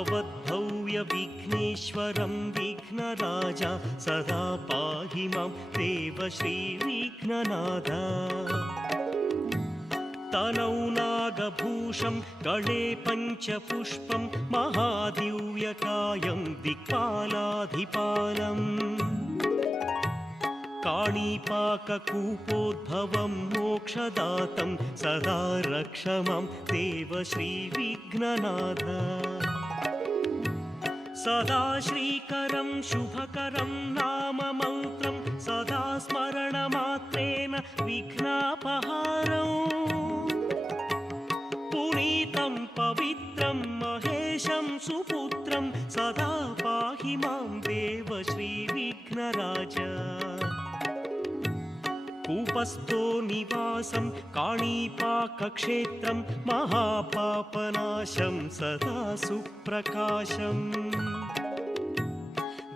भवद्भव्यविघ्नेश्वरं विघ्नराजा, सदा पाहि माँ देव श्रीविघ्ननाथ तनौ नागभूषं, गणे पञ्चपुष्पं, महादिव्यकायं दिक्पालाधिपालम्। काणीपाककूपोद्भवं मोक्षदातं, सदा रक्ष माँ देव श्रीविघ्ननाथ सदा श्रीकरं शुभकरं नाम मन्त्रं सदा स्मरणमात्रेण विघ्नापहारम् पुनीतं पवित्रं महेशं सुपुत्रं सदा पाहि मां देव श्रीविघ्नराज। कूपस्थो निवासं काणीपाकक्षेत्रं महापापनाशं सदा सुप्रकाशम्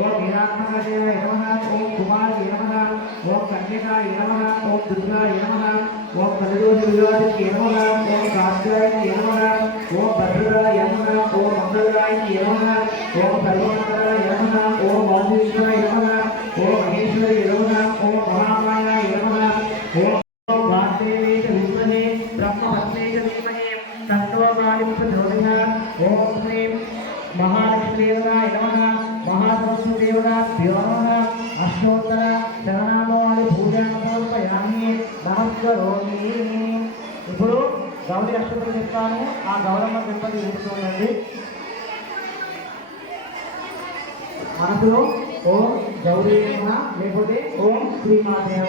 ఓం అష్టదక్షిణవాసిని నమః ఓం శివాయ నమః ఓం కన్యకాయ ఓం దుర్గాయ ఓం కలిదోష వివాదికే నమః ఓం కాత్యాయనే నమః ఓం భద్రరాయ నమః ఓం మంగళరాయ నమః ఓం సర్వమంగళాయ నమః ఓం వాసుదేవాయ నమః ఓం మహేశ్వరి నమః ఓం మహామాయాయ నమః ఓం వాసుదేవే చ విద్మహే బ్రహ్మహత్తే చ ధీమహి తన్నో కాళిం ప్రచోదయాత్ ఓం శ్రీం మహాలక్ష్మీదేవతాయ నమః మహాసరస్వదేవతాభ్యో నమః గౌరీ చెప్తాము చెప్తాను ఆ గౌరమ్మ తిరుపతి వింటుందండి మనసులో ఓం గౌరీ లేకపోతే ఓం శ్రీమాదేవ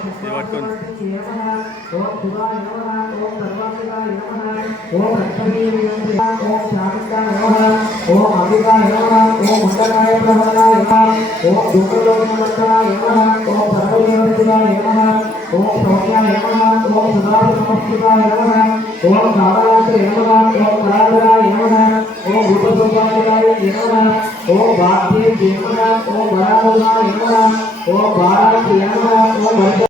ఓం సత్యవర్తిన్య నమః ఓం శివాయ నమః ఓం సర్వాత్మికాయ నమః ఓం రక్షణీయ నమః ఓం శాంతాయ నమః ఓం అభికాయ నమః ఓం మంగళాయ ప్రహలాయ నమః ఓం దుఃఖలోకమంతాయ నమః ఓం సర్వదేవతాయ నమః ఓం సౌఖ్యాయ నమః ఓం సుధారసమస్తికాయ నమః ఓం కాళాయ నమః ఓం పరాధరాయ నమః ఓం భూతసంపాదకాయ నమః ఓం వాక్యే నమః ఓం వరాహులాయ నమః ఓం వారాహి నమః ఓం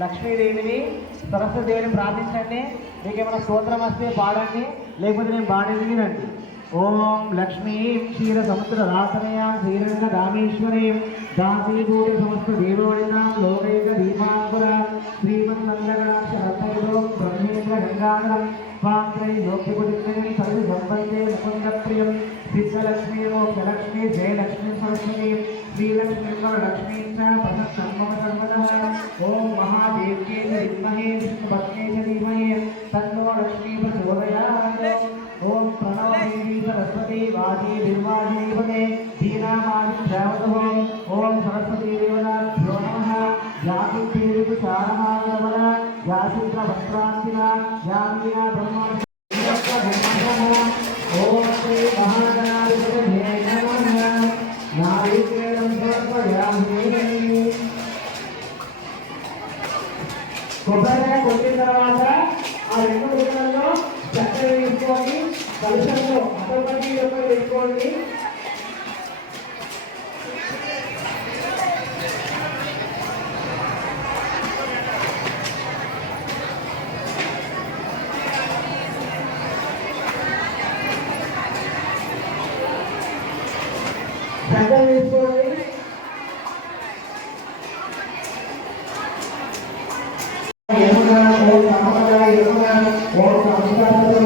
లక్ష్మీదేవిని సరస్వతిదేవిని ప్రార్థించండి. మీకు ఏమైనా స్తోత్రం వస్తే పాడండి. లేకపోతే నేను పాడేది వినండి. ఓం లక్ష్మీ క్షీర సముద్ర రాసనయా శ్రీరంగ రామేశ్వరీం దాసీభూత సమస్త దేవోడినాం లోకైక దీపాంకుర శ్రీమన్నందగణాక్ష రత్నయులో బ్రహ్మేంద్ర గంగాధరం పాత్రై లోక్యపుడిత్రయం సర్వ సంబంధే ముకుంద ప్రియం సిద్ధలక్ష్మీ మోక్షలక్ష్మీ జయలక్ష్మీ సరస్వతి नीलम निर्मल लक्ष्मी प्रसन्नम सर्वतः ओम महादेव्ये च विद्महे विष्णुपत्न्ये च धीमहि तन्नो लक्ष्मी प्रचोदयात् ओम प्रणव देवी सरस्वती वादी పెట్టుకోండి. కలుషంలో ఒకటి ఒకటి పెట్టుకోండి. సంతం వేసుకోండి ఓం నమః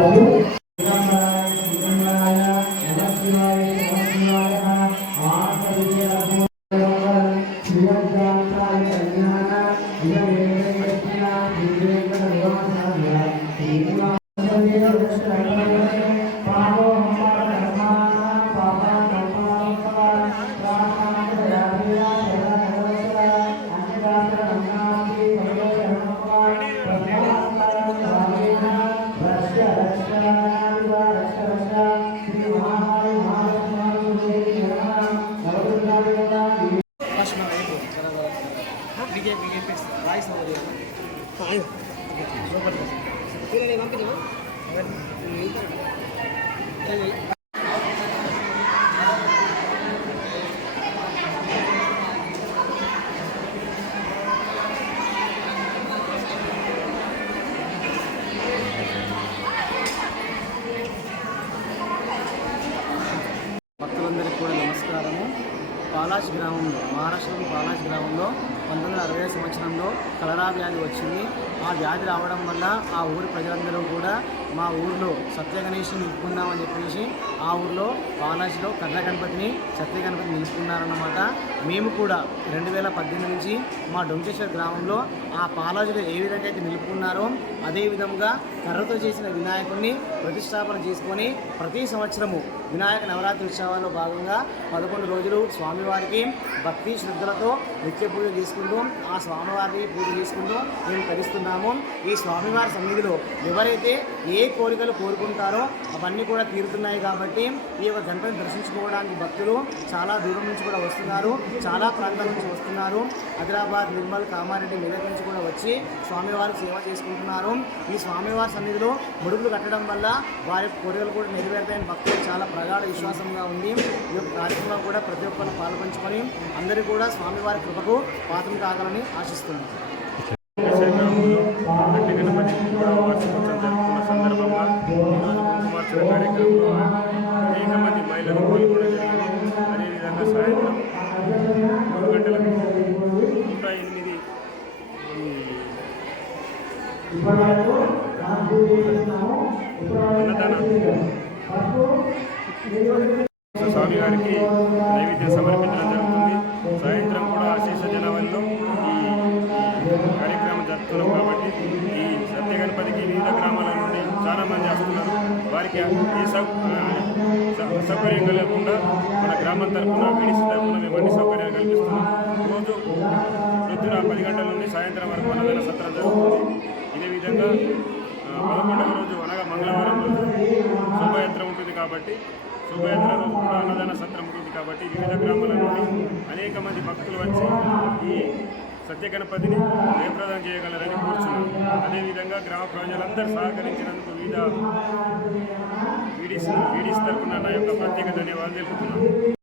A ver, un. గ్రామంలో మహారాష్ట్రలోని బాలాజీ గ్రామంలో పంతొమ్మిది వందల అరవై సంవత్సరంలో కలరా వ్యాధి వచ్చింది. ఆ వ్యాధి రావడం వల్ల ఆ ఊరి ప్రజలందరూ కూడా మా ఊర్లో సత్యగణేష్ని నిలుపుకుందామని చెప్పేసి ఆ ఊర్లో బాలాజీలో కర్ర గణపతిని సత్య నిలుపుకున్నారన్నమాట. మేము కూడా రెండు వేల పద్దెనిమిది నుంచి మా డొంకేశ్వర్ గ్రామంలో ఆ బాలాజీలో ఏ విధంగా అయితే నిలుపుకున్నారో అదేవిధంగా కర్రతో చేసిన వినాయకుడిని ప్రతిష్టాపన చేసుకొని ప్రతి సంవత్సరము వినాయక నవరాత్రి ఉత్సవాల్లో భాగంగా పదకొండు రోజులు స్వామివారికి భక్తి శ్రద్ధలతో నిత్య పూజ చేసుకుంటూ ఆ స్వామివారిని పూజ చేసుకుంటూ మేము కలుస్తున్నాము ఈ స్వామివారి సన్నిధిలో ఎవరైతే ఏ ఏ కోరికలు కోరుకుంటారో అవన్నీ కూడా తీరుతున్నాయి కాబట్టి ఈ యొక్క గణపతిని దర్శించుకోవడానికి భక్తులు చాలా దూరం నుంచి కూడా వస్తున్నారు చాలా ప్రాంతాల నుంచి వస్తున్నారు. హైదరాబాద్ నిర్మల్ కామారెడ్డి మెదక్ నుంచి కూడా వచ్చి స్వామివారికి సేవ చేసుకుంటున్నారు. ఈ స్వామివారి సన్నిధిలో ముడుపులు కట్టడం వల్ల వారి కోరికలు కూడా నెరవేరుతాయని భక్తులు చాలా ప్రగాఢ విశ్వాసంగా ఉంది. ఈ యొక్క కార్యక్రమం కూడా ప్రతి ఒక్కరు పాల్పంచుకొని అందరూ కూడా స్వామివారి కృపకు పాత్ర కాగలని ఆశిస్తున్నాను గట్టి గణపతి మూడవ వార్షికోత్సవం జరుపుకున్న సందర్భంగా ఈరోజు కుంకుమార్చన కార్యక్రమంలో అనేక మంది మహిళలు పాల్గొనడం జరిగింది అదేవిధంగా సాయంత్రం మూడు గంటలకు నూట ఎనిమిది అన్నదాన స్వామి గారికి నైవేద్యం సమర్పించడం జరుగుతుంది సాయంత్రం కూడా అశేష జనవరిలో ఈ కార్యక్రమం జరుపుతున్నాం కాబట్టి ఈ సత్య గణపతికి వివిధ గ్రామాల నుండి చాలా మంది వస్తున్నారు వారికి ఏ సౌ సౌ- అసౌకర్యం కలగకుండా మన గ్రామం తరఫున మెడిసిన్ తరఫున మేము అన్ని సౌకర్యాలు కల్పిస్తున్నాం. రోజు ప్రొద్దున పది గంటల నుండి సాయంత్రం వరకు అన్నదాన సత్రం జరుగుతుంది. ఇదే విధంగా పదకొండవ రోజు అనగా మంగళవారం రోజు శోభయాత్ర ఉంటుంది కాబట్టి శోభయాత్ర రోజు కూడా అన్నదాన సత్రం ఉంటుంది కాబట్టి వివిధ గ్రామాల నుండి అనేక మంది భక్తులు వచ్చి ఈ సత్య గణపతిని జయప్రదం చేయగలరని కోరుచున్నాను అదేవిధంగా గ్రామ ప్రజలందరూ సహకరించినందుకు వివిధ వీడిస్ వీడిస్ తరపున నా యొక్క ప్రత్యేక ధన్యవాదాలు తెలుపుతున్నాను.